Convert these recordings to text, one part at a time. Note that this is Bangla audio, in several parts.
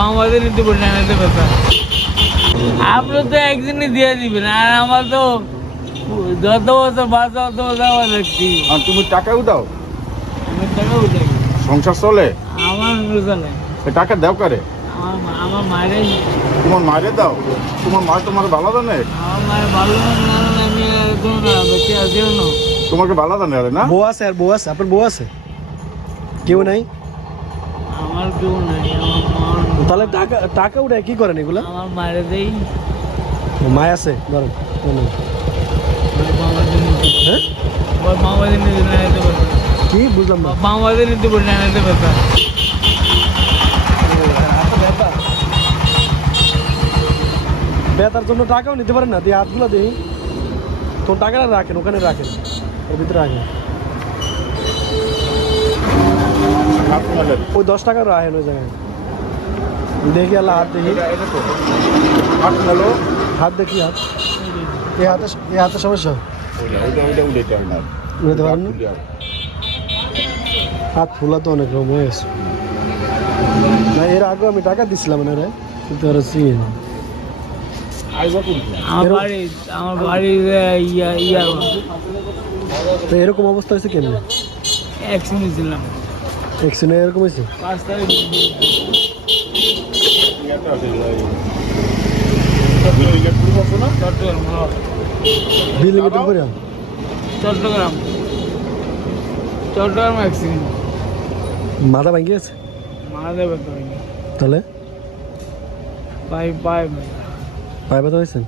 বাংলাদেশ নিতে পারি না এতে কথা আপনি তো একদিনই দিয়ে দিবেন আর আমার তো যত বছর বাঁচা অত বছর আমার দেখছি আর তুমি টাকাও দাও, আমার টাকা উঠাই সংসার চলে, আমার চলে এ টাকা দাও কারে? আমার মায়ের তোমার মায়েরে দাও, তোমার মা তোমার ভালো জানে, আমার মায়ের ভালো না আমি একদম না বেঁচে আছিও না তোমাকে ভালো জানে আরে না? বউ আছে, আর বউ আছে, আপনার বউ আছে? কেউ নাই? আমার কেউ নাই আমার মার তাহলে টাকা টাকা উঠে কি করেন এগুলা? আমার মায়ের দেই মায় আছে ধরেন। হ্যাঁ বাংলাদেশ নিতে না এতে কথা কি বুঝলাম না। বাংলাদেশ নিতে পারি না এতে কথা বেতার জন্য টাকাও নিতে পারেন না, দিয়ে হাতগুলো দিই তো টাকাটা রাখেন, ওখানে রাখেন, ওর ভিতরে রাখেন। ওই 10 টাকা রাখেন ওই জায়গায়। দেখি আল্লাহ হাত দেখি, হাত ভালো, হাত দেখি, হাত এই হাতে সমস্যা উঠাতে পারেন না? হাত ফোলা তো অনেক রকম হয়ে গেছে। না এর আগে আমি টাকা দিছিলাম না রে, কিন্তু আর চিনি না। আমার বাড়ি ইয়া তো এরকম অবস্থা হয়েছে কেমন? একসঙ্গে ছিলাম অ্যাক্সিডেন্ট এরকম হয়েছে? 5 তারিখ চট্টগ্রাম বিল্ডিং এর উপরে চট্টগ্রাম চট্টগ্রাম অ্যাক্সিডেন্ট মাথা ভাঙি গেছে? মারা যাবে তো তাহলে পাই পায়ে ব্যথা হয়েছে?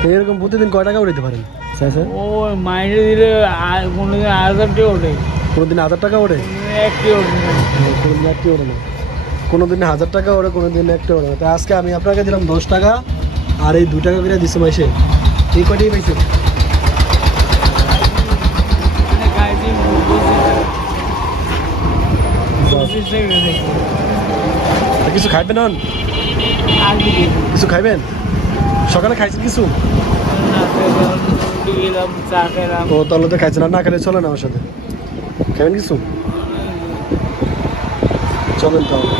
তো এরকম প্রতিদিন কয় টাকা উঠাইতে পারেন স্যার? স্যার ও মাইনে দিলে কোনোদিন 1000 টাকা ওঠে কোনোদিন 1000 টাকা ওঠে? একটি ওঠে না কোনোদিন একটি ওঠে না, কোনোদিন 1000 টাকা ওঠে, কোনোদিন একটা ওঠে না। তা আজকে আমি আপনাকে দিলাম 10 টাকা আর এই 2 টাকা করে দিচ্ছে মাসে, এই কয়টাই পাইছে? কিছু খাইবেন? হন কিছু খাইবেন? সকালে খাইছেন কিছু? চা খেলাম ও তাহলে তো খাইছেন, আর না খেলে চলেন আমার সাথে, খাবেন কিছু? চলেন তাহলে।